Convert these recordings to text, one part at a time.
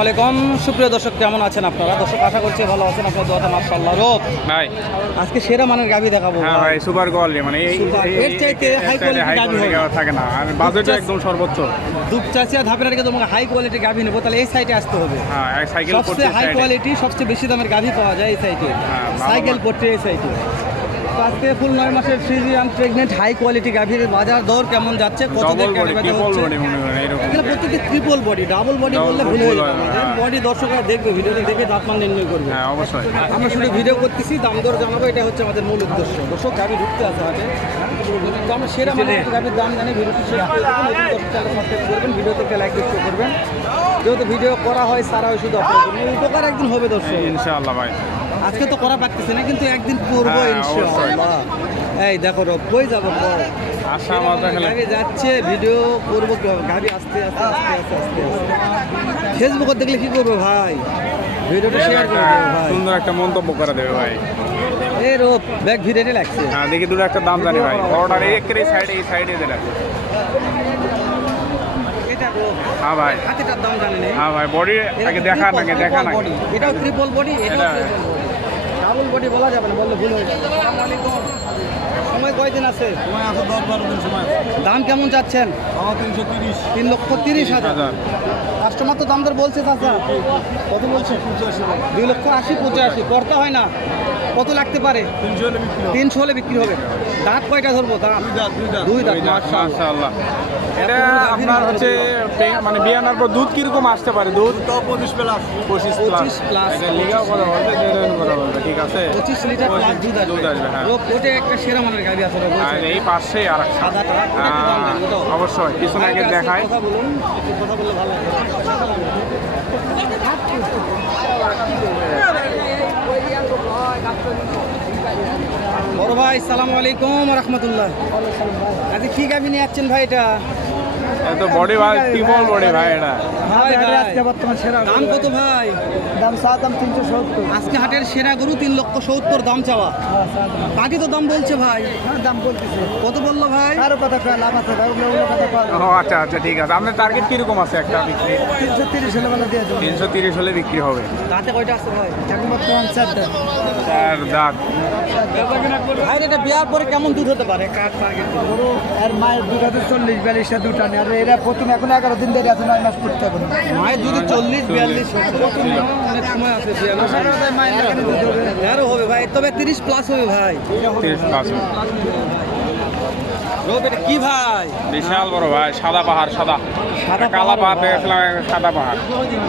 আলাইকুম সুপ্রিয় দর্শক কেমন আছেন আপনারা? দর্শক আশা করছি ভালো আছেন। আপনার রোপ ভাই। আজকে সেরা মানের গাভি দেখাবো। হ্যাঁ ভাই সুপার কোয়ালিটি মানে এই এর চাইতে high চাইতে গাভী থাকে না। আর বাজেটও একদম সর্বোচ্চ। ধাপের আগে তোমাকে হাই কোয়ালিটি নেব তাহলে এই আসতে হবে। হ্যাঁ সাইকেল সবচেয়ে হাই কোয়ালিটি সবচেয়ে বেশি দামের গাভি পাওয়া যায় এই হ্যাঁ, সাইকেল ভালো। পড়তে এই সাইডে তো আজকে ফুল নয় মাসের ফ্রিজিয়ান প্রেগনেন্ট হাই কোয়ালিটি গাভীর বাজার দর কেমন যাচ্ছে? কত কেটে হচ্ছে? মনে এখানে প্রত্যেকটি ট্রিপল বডি ডাবল বডি বললে ভুল হয়ে যাবে। বডি দর্শকরা দেখবে ভিডিওটা দেখে দাঁতমান নির্ণয় করবে। হ্যাঁ অবশ্যই। আমরা শুধু ভিডিও করতেছি দাম দর জানাব এটা হচ্ছে আমাদের মূল উদ্দেশ্য। দর্শক গাড়ি ঢুকতে আছে হাটে তো আমরা সেরা মানে গাড়ির দাম জানি ভিডিওটি শেয়ার করে দেবেন দর্শক চ্যানেল করবেন ভিডিওতে একটা লাইক দিতে করবেন। যেহেতু ভিডিও করা হয় সারা হয় শুধু আপনার জন্য। উপকার একদিন হবে দর্শক। ইনশাআল্লাহ ভাই। আজকে তো করা পারতেছি না কিন্তু একদিন করব হ্যাঁ, ইনশাআল্লাহ। এই দেখো রব কই যাব। আশা মাথা খেলে। গাড়ি যাচ্ছে ভিডিও করব? গাড়ি আস্তে আস্তে আস্তে আস্তে আস্তে ফেসবুকে দেখলে কি করব ভাই? ভিডিওটা শেয়ার করে দেবো ভাই। সুন্দর একটা মন্তব্য করে দেবে ভাই। এই রোপ ব্যাগ ভিড়ে লাগছে। হ্যাঁ দেখি দুটো একটা দাম জানি ভাই। বড়টার একের সাইডে এই সাইডে দিলে হ্যাঁ ভাই। হাতিটার দাম জানি হ্যাঁ ভাই বডি আগে দেখা নাকি দেখা নাকি? বডি এটাও ট্রিপল বডি এটাও এটা- ডাবল বডি বলা যাবে না বললে ভুল হয়ে যাবে। সময় কয়দিন আছে? সময় আছে দশ বারো দিন সময় দাম কেমন চাচ্ছেন? তিনশো তিরিশ। তিন লক্ষ তিরিশ হাজার। হাজার। কাস্টমার তো দাম দর বলছে চাচা। কত বলছে? দুই লক্ষ আশি পঁচাশি। করতে হয় না। কত লাগতে পারে? তিনশো হলে বিক্রি হবে। তিনশো হলে বিক্রি হবে। দাঁত কয়টা ধরবো? দাঁত। দুই দাঁত মাশাআল্লাহ। এটা আপনার হচ্ছে মানে বিয়ানার পর দুধ কীরকম আসতে পারে? দুধ? তাও পঁচিশ প্লাস পঁচিশ পঁচিশ প্লাস এটা লিগাও কথা বলবে কথা বলবে ঠিক আছে? পঁচিশ লিটার প্লাস দুধ আসবে। দুধ আসবে হ্যাঁ। ওটা একটা সেরা মানের গাড়ি আছে আর এই পাশে আর একটা সাদাটা। অবশ্যই পিছনে আগে দেখায় কথা বলুন একটু কথা বললে ভালো বড় ভাই সালাম আলাইকুম রহমতুল্লাহ। আজকে কি গাভি নিয়ে যাচ্ছেন ভাই এটা? এত বডি ভাই বডি ভাই এটা। আজকে বর্তমান সেরা দাম কত ভাই? দাম সাত দাম তিনশো সত্তর। আজকে হাটের সেরা গরু তিন লক্ষ সত্তর দাম চাওয়া। বাকি তো দাম বলছে ভাই। হ্যাঁ দাম বলতেছে। কত বলল ভাই? কারও কথা কয় লাভ আছে ভাই ওগুলো ওগুলো কথা কয়। ও আচ্ছা আচ্ছা ঠিক আছে। আপনার টার্গেট কীরকম আছে একটা বিক্রি? তিনশো তিরিশ হলে বেলা দিয়ে তিনশো তিরিশ হলে বিক্রি হবে। তাতে কয়টা আছে ভাই? এখন বর্তমান চার দাঁত। ভাই এটা বিয়ার পরে কেমন দুধ হতে পারে? টার্গেট আর মায়ের দুধ আছে চল্লিশ বিয়াল্লিশটা দুটা নেই আর এরা প্রথম এখন এগারো দিন ধরে আছে নয় মাস পড়তে এখন মায়ের যদি চল্লিশ বিয়াল্লিশ অনেক সময় আছে তেরো হবে। ভাই তবে তিরিশ প্লাস হবে ভাই। তিরিশ প্লাস কি ভাই? বিশাল বড় ভাই সাদা পাহাড় সাদা। কালা পাহাড় দেখেছিলাম সাদা পাহাড়।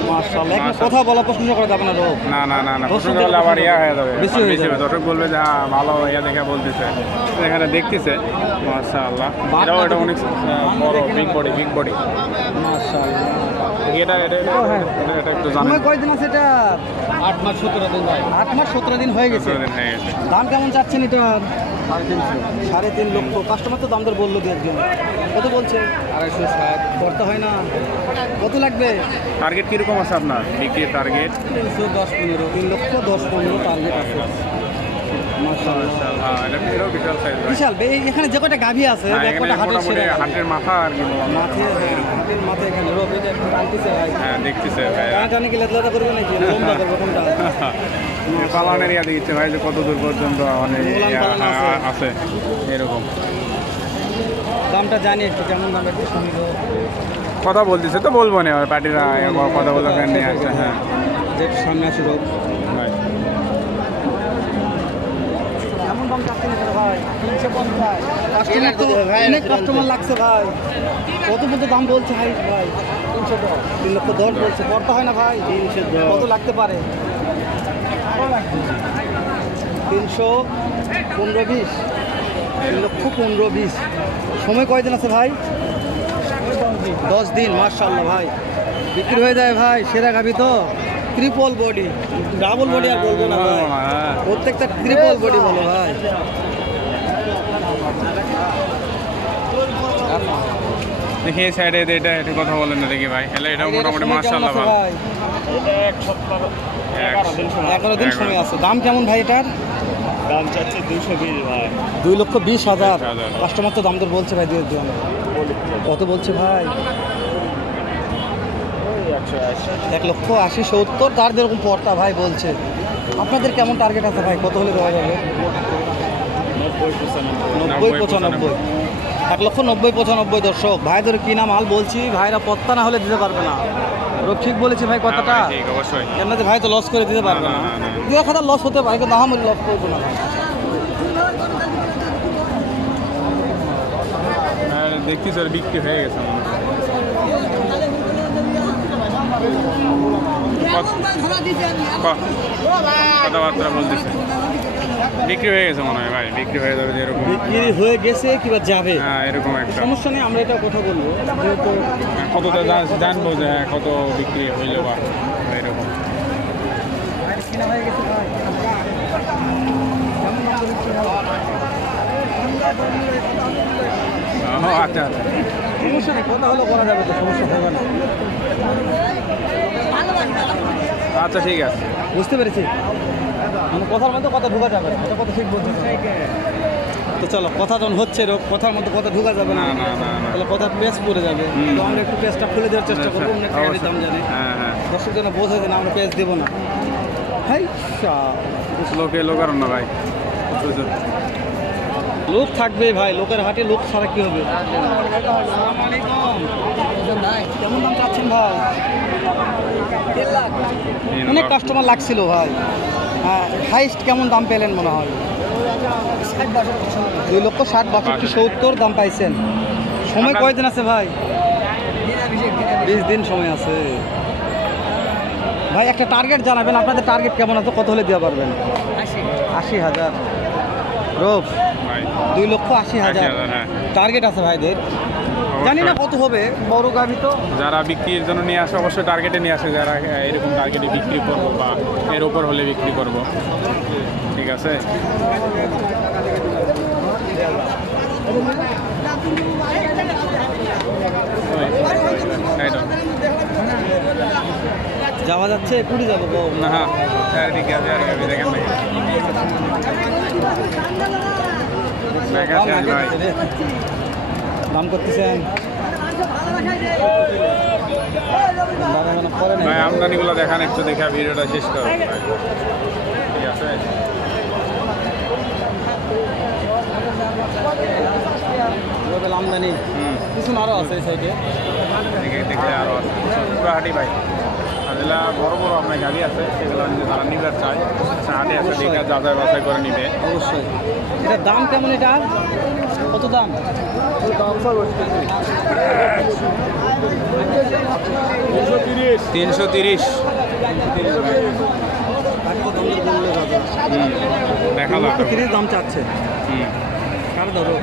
মার্শাল্লাহ এখন কথা বলা প্রশ্ন করে যাবে না রোগ না না না না করলে আবার ইয়া হয়ে যাবে বেশি হয়ে যাবে। দর্শক বলবে যে হ্যাঁ, ভালো ইয়া দেখে বলতেছে। এখানে দেখতেছে। মাশাআল্লাহ। বাট এটাও এটা অনেক বড় বিগ বডি বিগ বডি মার্শাল্লাহ এটা এটা এটা এটা একটু জানেন। কয়দিন আছে এটা? আট মাস সতেরো দিন ভাই আট মাস সতেরো দিন হয়ে গেছে। দিন হয়ে গেছে। দাম কেমন চাচ্ছেন এটা? সাড়ে তিন লক্ষ। কাস্টমার তো দাম দর বলল দু একজন। কত বলছে? আড়াইশো ষাট। করতে হয় না। কত লাগবে? টার্গেট কীরকম আছে আপনার? বিক্রির টার্গেট তিনশো দশ পনেরো। তিন লক্ষ দশ পনেরো টার্গেট আছে। বিশাল এখানে যে কটা গাভী আছে হ্যাঁ, হাটের মাথা আর কি হাটের মাথায় এখানে রোগ এটা একটু টানতেছে ভাই। হ্যাঁ দেখতেছে ভাই। গা টানে কি লেদা করবে নাকি? লম্বা করবে কোনটা? পালানের ইয়া দিচ্ছে ভাই যে কত দূর পর্যন্ত অনেক ইয়া, পালান আছে। হ্যাঁ, এরকম। দামটা জানি একটু কেমন দাম একটু শুনি কথা বলতেছে তো বলব না পার্টিরা কথা বলতে নিয়ে আসছে হ্যাঁ। সামনে আসে রোগ ভাই কেমন দাম চাচ্ছেন এটা ভাই তিনশো পঞ্চাশ। কাস্টমার তো অনেক কাস্টমার লাগছে ভাই। কত দাম বলছে ভাই ভাই? তিনশো দশ। তিন লক্ষ দশ বলছে। হয় না ভাই? তিনশো কত লাগতে পারে? তিনশো পনেরো বিশ। তিন লক্ষ পনেরো বিশ। সময় কয়দিন আছে ভাই? দশ দিন মার্শাল্লাহ ভাই। বিক্রি হয়ে যায় ভাই সেরা গাবি তো। ট্রিপল বডি ডাবল বডি আর বলব না ভাই। হ্যাঁ প্রত্যেকটা ট্রিপল বডি বলো ভাই। দেখি এই সাইডে এটা এটা কথা বলেন না দেখি ভাই। এলে এটা মোটামুটি মাশাআল্লাহ ভালো। এগারো দিন সময় আছে। দাম কেমন ভাই এটার? দাম চাচ্ছে দুইশো বিশ ভাই। দুই লক্ষ বিশ হাজার। কাস্টমার তো দাম দর বলছে ভাই দিয়ে কত বলছে ভাই? এক লক্ষ আশি সত্তর তার যেরকম পর্তা ভাই বলছে। আপনাদের কেমন টার্গেট আছে ভাই? কত হলে দেওয়া যাবে? নব্বই পঁচানব্বই। এক লক্ষ নব্বই পঁচানব্বই দর্শক। ভাইদের কি নাম হাল বলছি ভাইরা পত্তা না হলে দিতে পারবে না। রক্ষিক বলেছি ভাই কতটা হ্যাঁ, ঠিক অবশ্যই। ভাই তো লস করে দিতে পারবে না। দু এক হাজার লস হতে পারে কিন্তু আহামরি লস করব না। আর দেখছি স্যার বিক্রি হয়ে গেছে কথাবার্তা বলতেছে। বিক্রি হয়ে গেছে মনে হয় ভাই বিক্রি হয়ে যাবে এরকম। বিক্রি হয়ে গেছে কিংবা যাবে? হ্যাঁ এরকম একটা। সমস্যা নেই আমরা এটা কথা বলব। যেহেতু কতটা জান- জানব যে হ্যাঁ কত বিক্রি হইল বা এরকম। হয়ে আচ্ছা আচ্ছা সমস্যা নেই কথা হলে করা যাবে তো সমস্যা হবে না। আচ্ছা ঠিক আছে। বুঝতে পেরেছি। মানে কথার মধ্যে কথা ঢোকা যাবে না এটা কথা ঠিক বলছো তো। তো চলো কথা যখন হচ্ছে এরকম কথার মধ্যে কথা ঢোকা যাবে না। তাহলে কথার পেজ পড়ে যাবে। তো আমরা একটু পেজটা খুলে দেওয়ার চেষ্টা করব অন্য টাকা দিতাম জানি। হ্যাঁ হ্যাঁ দর্শক যেন বোঝে যে না আমরা পেজ দেবো না। ভাই সা। লোকে লোকার না ভাই? লোক থাকবে ভাই। লোকের হাটে লোক ছাড়া কি হবে? কেমন দাম চাচ্ছেন ভাই? অনেক কাস্টমার লাগছিল ভাই। হ্যাঁ হাইস্ট কেমন দাম পেলেন মনে হয়? দুই লক্ষ ষাট বাষট্টি সত্তর দাম পাইছেন। সময় কয়দিন আছে ভাই? বিশ দিন। সময় আছে। ভাই একটা টার্গেট জানাবেন। আপনাদের টার্গেট কেমন আছে? কত হলে দেওয়া পারবেন? আশি। হাজার। ভাই। দুই লক্ষ আশি হাজার। হাজার, হ্যাঁ। টার্গেট আছে ভাইদের। জানি না কত হবে বড় গাভি তো। যারা বিক্রির জন্য নিয়ে আসে অবশ্যই টার্গেটে নিয়ে আসে যারা এরকম টার্গেটে বিক্রি করব বা এর উপর হলে বিক্রি করব। ঠিক আছে? যাওয়া যাচ্ছে কুড়ি যাব না হ্যাঁ। ঠিক আছে আর দেখেন ভাই। দাম করতেছেন। ভাই আমদানিগুলো দেখান একটু দেখে ভিডিওটা শেষ করো। ঠিক আছে? আমদানি। হুম। কিছু আরও আছে এই সাইডে দেখে দেখলে আরও আছে। পুরো হাঁটি ভাই। আর যেগুলা বড় বড় আপনার গাড়ি আছে সেগুলো যারা নিবার চায় হাটে আছে দেখে যাচাই বাছাই করে নিবে। অবশ্যই। এটার দাম কেমন এটা? কত দাম? তিনশো তিরিশ। দেখা তো দাম চাচ্ছে। হুম। কার ধরো?